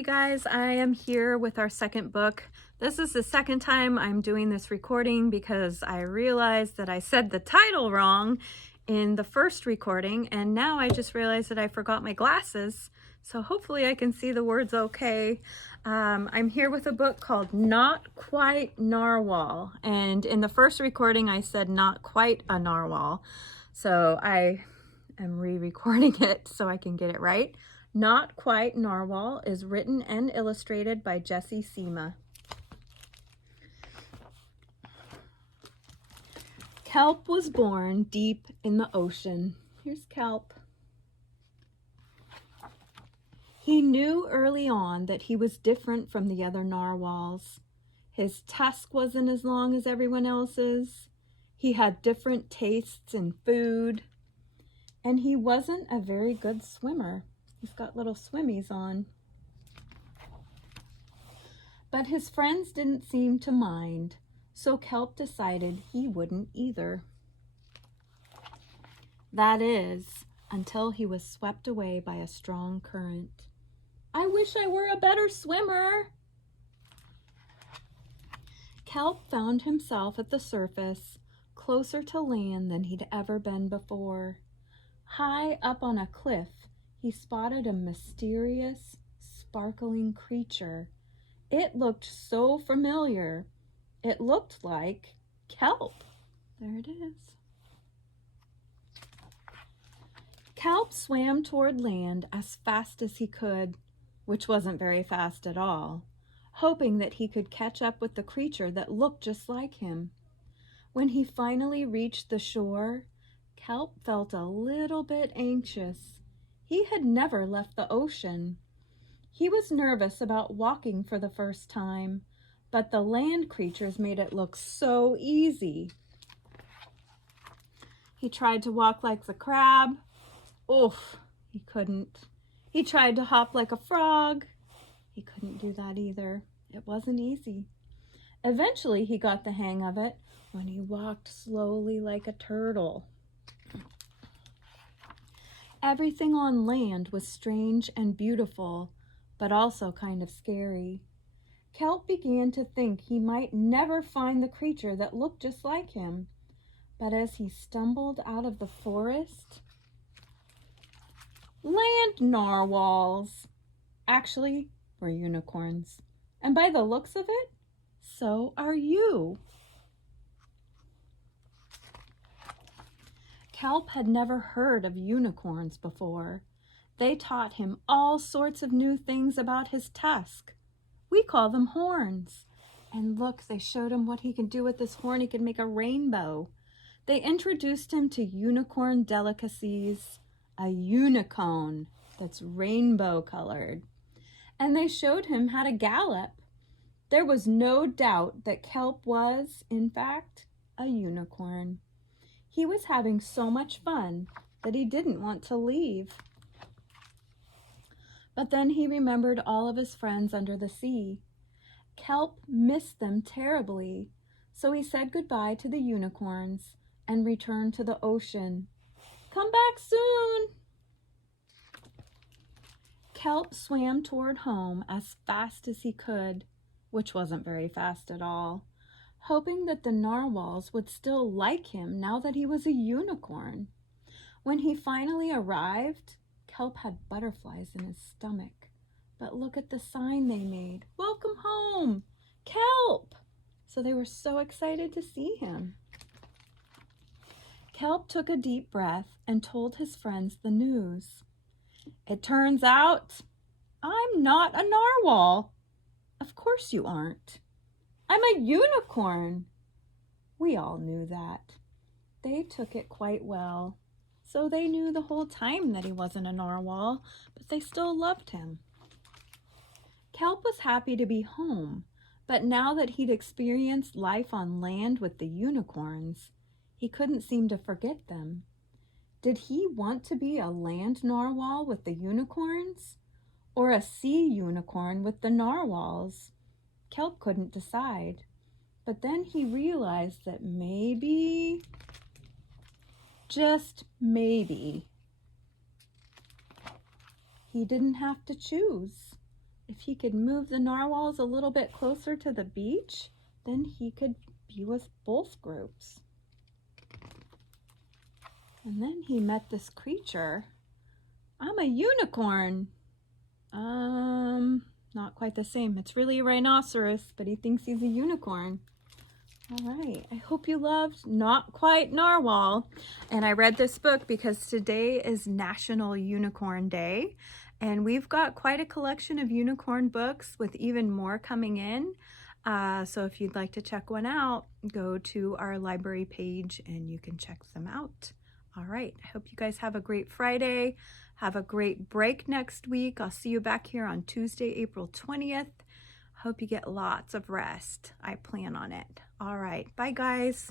Hey guys, I am here with our second book. This is the second time I'm doing this recording because I realized that I said the title wrong in the first recording, and now I just realized that I forgot my glasses. So hopefully I can see the words okay. I'm here with a book called Not Quite Narwhal, and in the first recording I said not quite a narwhal. So I am re-recording it so I can get it right. Not Quite Narwhal is written and illustrated by Jessie, Sima. Kelp was born deep in the ocean. Here's Kelp. He knew early on that he was different from the other narwhals. His tusk wasn't as long as everyone else's. He had different tastes in food. And he wasn't a very good swimmer. He's got little swimmies on. But his friends didn't seem to mind, so Kelp decided he wouldn't either. That is, until he was swept away by a strong current. I wish I were a better swimmer. Kelp found himself at the surface, closer to land than he'd ever been before. High up on a cliff, he spotted a mysterious, sparkling creature. It looked so familiar. It looked like kelp. There it is. Kelp swam toward land as fast as he could, which wasn't very fast at all, hoping that he could catch up with the creature that looked just like him. When he finally reached the shore, Kelp felt a little bit anxious. He had never left the ocean. He was nervous about walking for the first time, but the land creatures made it look so easy. He tried to walk like the crab. Oof, he couldn't. He tried to hop like a frog. He couldn't do that either. It wasn't easy. Eventually, he got the hang of it when he walked slowly like a turtle. Everything on land was strange and beautiful, but also kind of scary. Kelp began to think he might never find the creature that looked just like him. But as he stumbled out of the forest, land narwhals actually were unicorns. And by the looks of it, so are you. Kelp had never heard of unicorns before. They taught him all sorts of new things about his tusk. We call them horns. And look, they showed him what he can do with this horn. He can make a rainbow. They introduced him to unicorn delicacies, a unicone that's rainbow colored. And they showed him how to gallop. There was no doubt that Kelp was, in fact, a unicorn. He was having so much fun that he didn't want to leave. But then he remembered all of his friends under the sea. Kelp missed them terribly, so he said goodbye to the unicorns and returned to the ocean. Come back soon! Kelp swam toward home as fast as he could, which wasn't very fast at all, hoping that the narwhals would still like him now that he was a unicorn. When he finally arrived, Kelp had butterflies in his stomach. But look at the sign they made. Welcome home, Kelp! So they were so excited to see him. Kelp took a deep breath and told his friends the news. It turns out, I'm not a narwhal. Of course you aren't. I'm a unicorn. We all knew that. They took it quite well. So they knew the whole time that he wasn't a narwhal, but they still loved him. Kelp was happy to be home, but now that he'd experienced life on land with the unicorns, he couldn't seem to forget them. Did he want to be a land narwhal with the unicorns, or a sea unicorn with the narwhals? Kelp couldn't decide, but then he realized that maybe, just maybe, he didn't have to choose. if he could move the narwhals a little bit closer to the beach, then he could be with both groups. And then he met this creature. I'm a unicorn. Not quite the same. It's really a rhinoceros, but he thinks he's a unicorn. All right, I hope you loved Not Quite Narwhal. And I read this book because today is National Unicorn Day. And we've got quite a collection of unicorn books with even more coming in. So if you'd like to check one out, go to our library page and you can check them out. All right, I hope you guys have a great Friday. Have a great break next week. I'll see you back here on Tuesday, April 20th. Hope you get lots of rest. I plan on it. All right, bye guys.